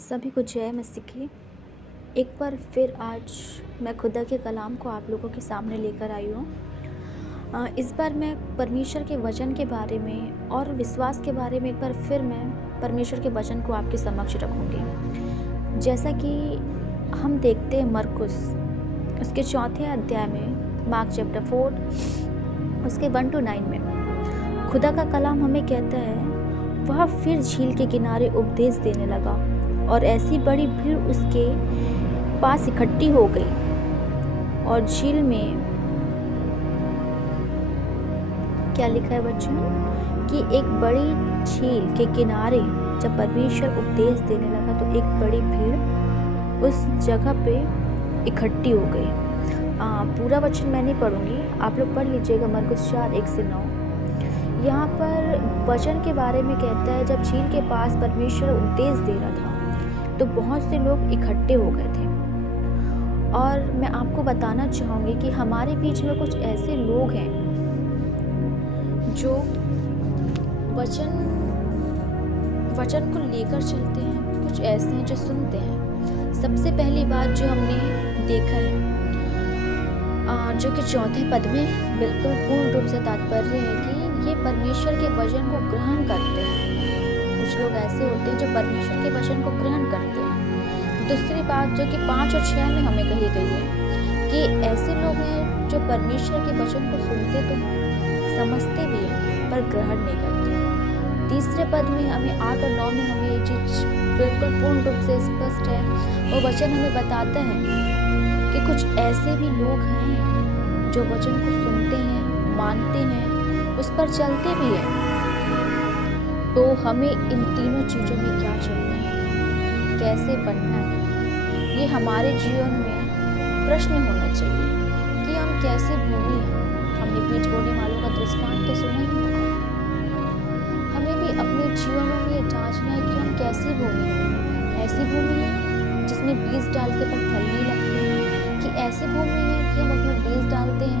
सभी को जय मसीह की। एक बार फिर आज मैं खुदा के कलाम को आप लोगों के सामने लेकर आई हूँ। इस बार मैं परमेश्वर के वचन के बारे में और विश्वास के बारे में एक बार फिर मैं परमेश्वर के वचन को आपके समक्ष रखूँगी। जैसा कि हम देखते हैं मरकुस उसके 4 अध्याय में, मार्क चैप्टर 4 उसके 1 to 9 में खुदा का कलाम हमें कहता है, वह फिर झील के किनारे उपदेश देने लगा और ऐसी बड़ी भीड़ उसके पास इकट्ठी हो गई। और झील में क्या लिखा है बच्चों कि एक बड़ी झील के किनारे जब परमेश्वर उपदेश देने लगा तो एक बड़ी भीड़ उस जगह पे इकट्ठी हो गई। पूरा वचन मैं नहीं पढ़ूंगी, आप लोग पढ़ लीजिएगा। मरकुस 4:1-9 यहाँ पर वचन के बारे में कहता है, जब झील के पास परमेश्वर उपदेश दे रहा था तो बहुत से लोग इकट्ठे हो गए थे। और मैं आपको बताना चाहूँगी कि हमारे बीच में कुछ ऐसे लोग हैं जो वचन को लेकर चलते हैं, कुछ ऐसे हैं जो सुनते हैं। सबसे पहली बात जो हमने देखा है, जो कि 4 पद में बिल्कुल पूर्ण रूप से तात्पर्य है कि ये परमेश्वर के वचन को ग्रहण करते हैं। कुछ लोग ऐसे होते हैं जो परमेश्वर के वचन को ग्रहण करते हैं। दूसरी बात जो कि 5 और 6 में हमें कही गई है कि ऐसे लोग हैं जो परमेश्वर के वचन को सुनते तो हैं, समझते भी हैं, पर ग्रहण नहीं करते। तीसरे पद में हमें 8 और 9 में हमें ये चीज़ बिल्कुल पूर्ण रूप से स्पष्ट है। वो वचन हमें बताता है कि कुछ ऐसे भी लोग हैं जो वचन को सुनते हैं, मानते हैं, उस पर चलते भी हैं। तो हमें इन तीनों चीज़ों में क्या चलना है, कैसे बनना है, ये हमारे जीवन में प्रश्न होना चाहिए कि हम कैसे भूमि हैं। हमने बीज बोने वालों का दृष्टांत तो सुना ही होगा। हमें भी अपने जीवनों में ये जांचना है कि हम कैसी भूमि हैं। ऐसी भूमि है जिसमें बीज डालते पर फल नहीं लगते, कि ऐसी भूमि है कि हम उसमें बीज डालते हैं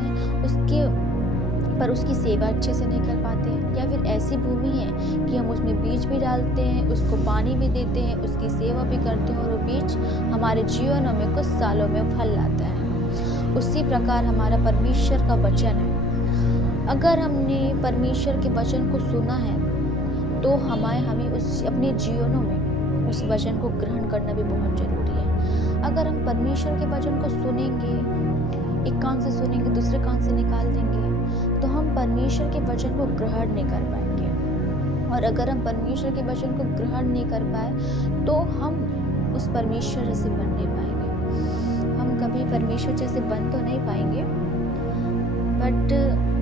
पर उसकी सेवा अच्छे से नहीं कर पाते, या फिर ऐसी भूमि है कि हम उसमें बीज भी डालते हैं, उसको पानी भी देते हैं, उसकी सेवा भी करते हैं और वो बीज हमारे जीवनों में कुछ सालों में फल लाता है। उसी प्रकार हमारा परमेश्वर का वचन है। अगर हमने परमेश्वर के वचन को सुना है तो हमें उस अपने जीवनों में उस वचन को ग्रहण करना भी बहुत जरूरी है। अगर हम परमेश्वर के वचन को सुनेंगे, एक कान से सुनेंगे दूसरे कान से निकाल देंगे, तो हम परमेश्वर के वचन को ग्रहण नहीं कर पाएंगे। और अगर हम परमेश्वर के वचन को ग्रहण नहीं कर पाए तो हम उस परमेश्वर जैसे बन नहीं पाएंगे। हम कभी परमेश्वर जैसे बन तो नहीं पाएंगे, बट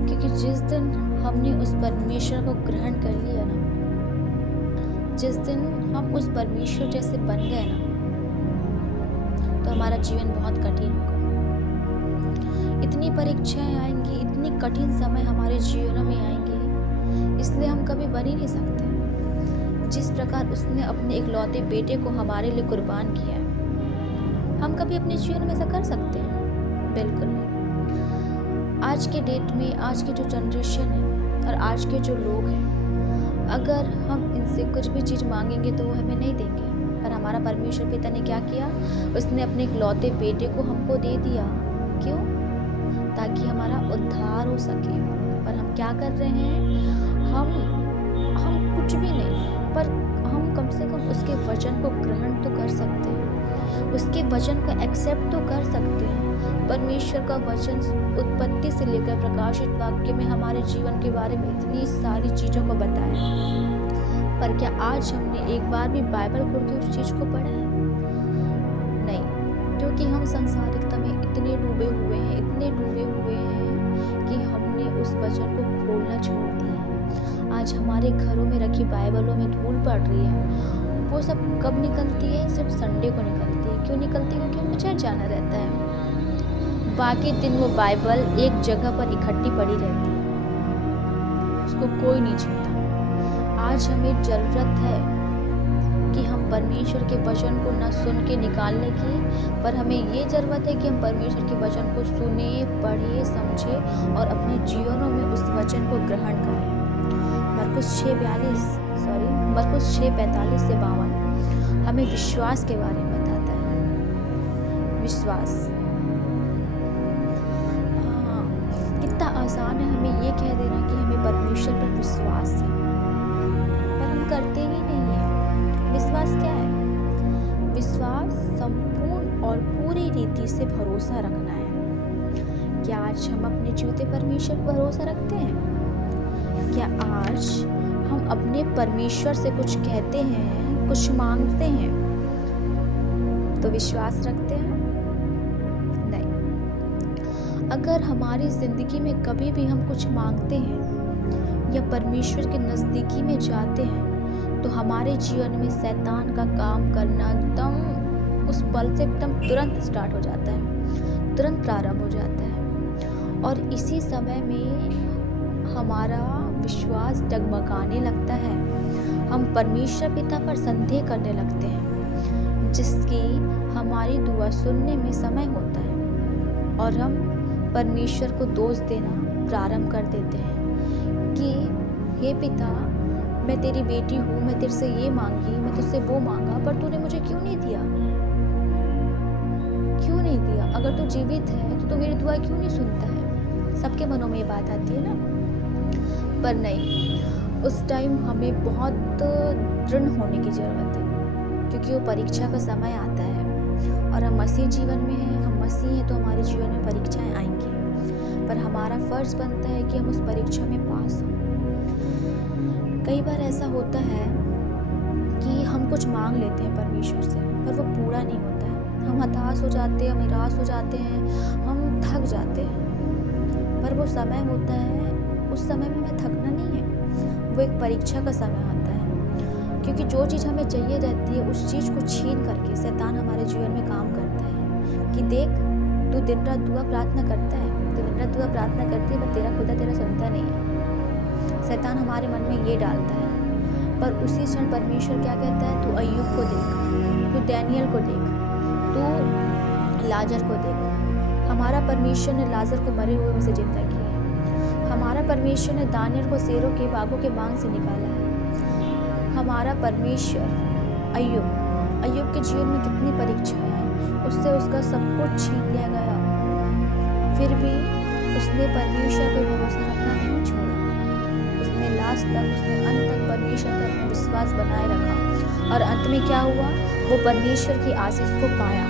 क्योंकि जिस दिन हमने उस परमेश्वर को ग्रहण कर लिया ना, जिस दिन हम उस परमेश्वर जैसे बन गए ना, तो हमारा जीवन बहुत कठिन होगा। इतनी परीक्षाएं आएंगी, इतनी कठिन समय हमारे जीवनों में आएंगे, इसलिए हम कभी बन ही नहीं सकते। जिस प्रकार उसने अपने इकलौते बेटे को हमारे लिए कुर्बान किया है, हम कभी अपने जीवन में ऐसा कर सकते हैं? बिल्कुल नहीं। आज के डेट में, आज की जो जनरेशन है और आज के जो लोग हैं, अगर हम इनसे कुछ भी चीज़ मांगेंगे तो वो हमें नहीं देंगे। पर हमारा परमेश्वर पिता ने क्या किया? उसने अपने इकलौते बेटे को हमको दे दिया। क्यों? ताकि हमारा उद्धार हो सके। पर हम क्या कर रहे हैं? हम कुछ भी नहीं, पर हम कम से कम उसके वचन को ग्रहण तो कर सकते हैं, उसके वचन को एक्सेप्ट तो कर सकते हैं। परमेश्वर का वचन उत्पत्ति से लेकर प्रकाशित वाक्य में हमारे जीवन के बारे में इतनी सारी चीज़ों को बताया, पर क्या आज हमने एक बार भी बाइबल खोल के उस चीज़ को पढ़ा है? नहीं, क्योंकि हम संसारिकता में इतने डूबे हुए हैं कि हमने उस वचन को खोलना छोड़ दिया। आज हमारे घरों में रखी बाइबलों में धूल पड़ रही है। वो सब कब निकलती है? सिर्फ संडे को निकलती है। क्यों निकलती है? क्योंकि हमें चर्च जाना रहता है। बाकी दिन वो बाइबल एक जगह पर इकट्ठी पड़ी रहती है, उसको कोई नहीं छूता। आज हमें ज़रूरत है कि हम परमेश्वर के वचन को न सुन के निकालने की, पर हमें ये ज़रूरत है कि हम परमेश्वर के वचन को सुने, पढ़े, समझे और अपने जीवनों में उस वचन को ग्रहण करें। मरकुस 6:45 से 52 हमें विश्वास के बारे में बताता है। विश्वास कितना आसान है हमें ये कह देना कि हमें परमेश्वर पर विश्वास है, पर हम करते ही नहीं है। विश्वास क्या है? विश्वास संपूर्ण और पूरी रीति से भरोसा रखना है। क्या आज हम अपने जीवते परमेश्वर पर भरोसा रखते हैं? क्या आज हम अपने परमेश्वर से कुछ कहते हैं, कुछ मांगते हैं तो विश्वास रखते हैं? नहीं। अगर हमारी जिंदगी में कभी भी हम कुछ मांगते हैं या परमेश्वर के नजदीकी में जाते हैं तो हमारे जीवन में शैतान का काम करना एकदम उस पल से एकदम तुरंत स्टार्ट हो जाता है, तुरंत प्रारंभ हो जाता है। और इसी समय में हमारा विश्वास डगमगाने लगता है। हम परमेश्वर पिता पर संदेह करने लगते हैं, जिसकी हमारी दुआ सुनने में समय होता है, और हम परमेश्वर को दोष देना प्रारंभ कर देते हैं कि हे पिता, मैं तेरी बेटी हूँ, मैं तेरे से ये मांगी, मैं तुझसे वो मांगा, पर तूने मुझे क्यों नहीं दिया? क्यों नहीं दिया? अगर तू जीवित है तो तू मेरी दुआ क्यों नहीं सुनता है? सबके मनों में ये बात आती है ना। पर नहीं, उस टाइम हमें बहुत दृढ़ होने की ज़रूरत है, क्योंकि वो परीक्षा का समय आता है और हम मसीह जीवन में हैं, हम मसीह हैं, तो हमारे जीवन में परीक्षाएं आएंगी, पर हमारा फ़र्ज़ बनता है कि हम उस परीक्षा में पास हों। कई बार ऐसा होता है कि हम कुछ मांग लेते हैं परमेश्वर से, पर वो पूरा नहीं होता है। हम हताश हो जाते हैं, हम निराश हो जाते हैं, हम थक जाते हैं, पर वो समय होता है, उस समय में हमें थकना नहीं है। वो एक परीक्षा का समय आता है, क्योंकि जो चीज़ हमें चाहिए रहती है उस चीज़ को छीन करके शैतान हमारे जीवन में काम करता है कि देख, तू दिन रात दुआ प्रार्थना करता है, तू दिन रात दुआ प्रार्थना करती है, पर तेरा खुदा तेरा सुनता नहीं है। शैतान हमारे मन में ये डालता है, पर उसी क्षण परमेश्वर क्या कहता है? तू अय्यूब को देख, तू डैनियल को देख, तू लाजर को देख। हमारा परमेश्वर ने लाजर को मरे हुए में से जिंदा किया है। हमारा परमेश्वर ने दानियल को शेरों के बागों के बांग से निकाला है। हमारा परमेश्वर अय्यूब के जीवन में कितनी परीक्षाएं हैं, उससे उसका सब कुछ छीन लिया गया, फिर भी उसने परमेश्वर पे भरोसा रखना नहीं छोड़ा। उसने लास्ट तक, उसने अंत तक परमेश्वर पर अपना विश्वास बनाए रखा, और अंत में क्या हुआ? वो परमेश्वर की आशीष को पाया।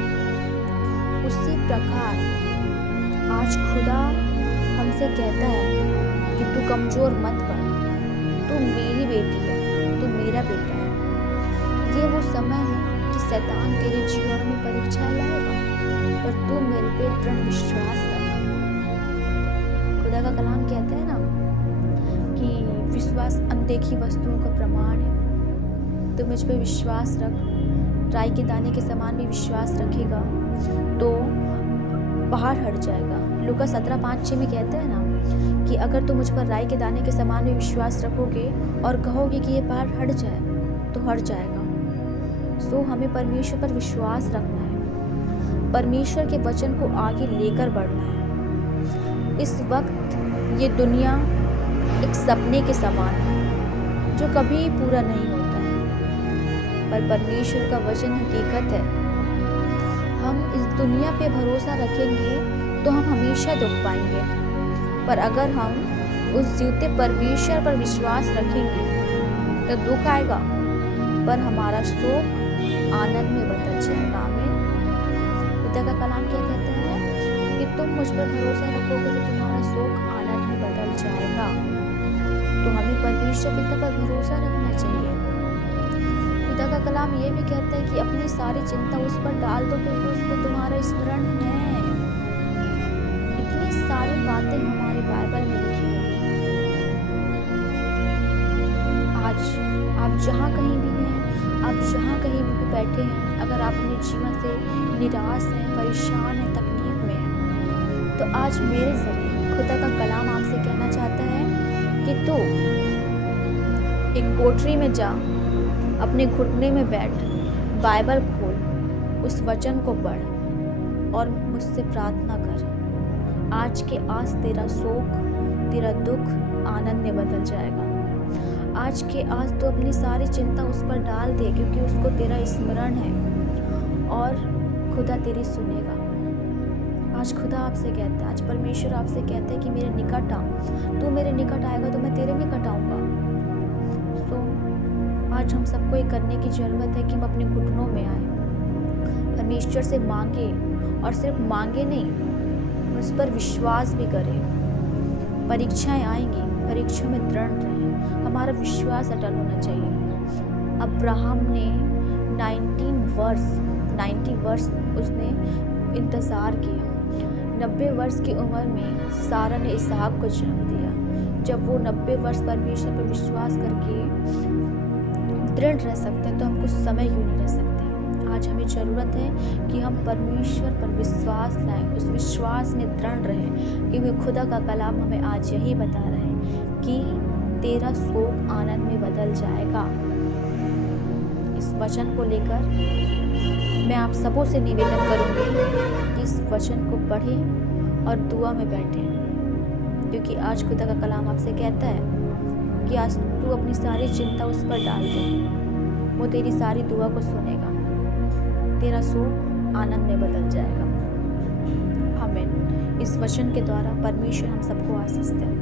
उसी प्रकार आज खुदा हमसे कहता है कि तू कमज़ोर मत पड़, तू मेरी बेटी है, तू मेरा बेटा है। ये वो समय है कि शैतान तेरे जीवन में परीक्षाएं लाएगा, पर तू मेरे पे दृढ़ विश्वास रख। खुदा का कलाम कहता है ना कि विश्वास अनदेखी वस्तुओं का प्रमाण है। तो मुझ पे विश्वास रख। राई के दाने के समान भी विश्वास रखेगा तो पहाड़ हट जाएगा। लूका 17:5-6 में कहता है ना कि अगर तुम मुझ पर राई के दाने के समान भी विश्वास रखोगे और कहोगे कि ये पहाड़ हट जाए तो हट जाएगा। सो हमें परमेश्वर पर विश्वास रखना है, परमेश्वर के वचन को आगे लेकर बढ़ना है। इस वक्त ये दुनिया एक सपने के समान है जो कभी पूरा नहीं होता है, पर परमेश्वर का वचन हकीकत है। हम इस दुनिया पे भरोसा रखेंगे तो हम हमेशा दुख पाएंगे, पर अगर हम उस जीवते परमेश्वर पर विश्वास रखेंगे तो दुख आएगा, पर हमारा शोक आनंद में बदल जाएगा। आमीन। खुदा का कलाम क्या कहता है कि तुम मुझ पर भरोसा रखोगे तो तुम्हारा शोक आनंद में बदल जाएगा। तो हमें परमेश्वर पिता पर भरोसा रखना चाहिए। खुदा का कलाम ये भी कहता है कि अपनी सारी चिंता उस पर डाल दो, क्योंकि उसको तुम्हारा स्मरण है। इतनी सारी बातें हमारे बाइबल में लिखी हुई हैं। आज आप जहाँ कहीं भी हैं, आप जहाँ कहीं भी बैठे हैं, अगर आप अपने जीवन से निराश हैं, परेशान हैं, तकलीफ में हैं, तो आज मेरे जरिए खुदा का कलाम आपसे कहना चाहता है कि तू एक कोठरी में जा, अपने घुटने में बैठ, बाइबल खोल, उस वचन को पढ़ और मुझसे प्रार्थना कर। आज के आज तेरा शोक, तेरा दुख आनंद में बदल जाएगा। आज तो अपनी सारी चिंता उस पर डाल दे, क्योंकि उसको तेरा स्मरण है और खुदा तेरी सुनेगा। आज खुदा आपसे कहता है, आज परमेश्वर आपसे कहता है कि मेरे निकट आ, तू मेरे निकट आएगा तो मैं तेरे निकट आऊँगा। सो आज हम सबको ये करने की ज़रूरत है कि हम अपने घुटनों में आए, परमेश्वर से मांगे, और सिर्फ मांगे नहीं, उस पर विश्वास भी करें। परीक्षाएं आएंगी, परीक्षा में दृढ़ रहें, हमारा विश्वास अटल होना चाहिए। अब्राहम ने 90 वर्ष उसने इंतज़ार किया। 90 वर्ष की उम्र में सारा ने इसहाक को जन्म दिया। जब वो 90 वर्ष परमेश्वर पर विश्वास करके दृढ़ रह सकते हैं, तो हम कुछ समय क्यों नहीं रह सकते। आज हमें ज़रूरत है कि हम परमेश्वर पर विश्वास लाएं, उस विश्वास में दृढ़ रहें, क्योंकि खुदा का कलाम हमें आज यही बता रहा है कि तेरा शोक आनंद में बदल जाएगा। इस वचन को लेकर मैं आप सबों से निवेदन करूंगी कि इस वचन को पढ़ें और दुआ में बैठें, क्योंकि आज खुदा का कलाम आपसे कहता है कि आज तू अपनी सारी चिंता उस पर डाल दे, वो तेरी सारी दुआ को सुनेगा, तेरा शोक आनंद में बदल जाएगा। आमीन। इस वचन के द्वारा परमेश्वर हम सबको आशीष दे।